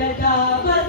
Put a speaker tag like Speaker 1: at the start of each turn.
Speaker 1: Gadabara.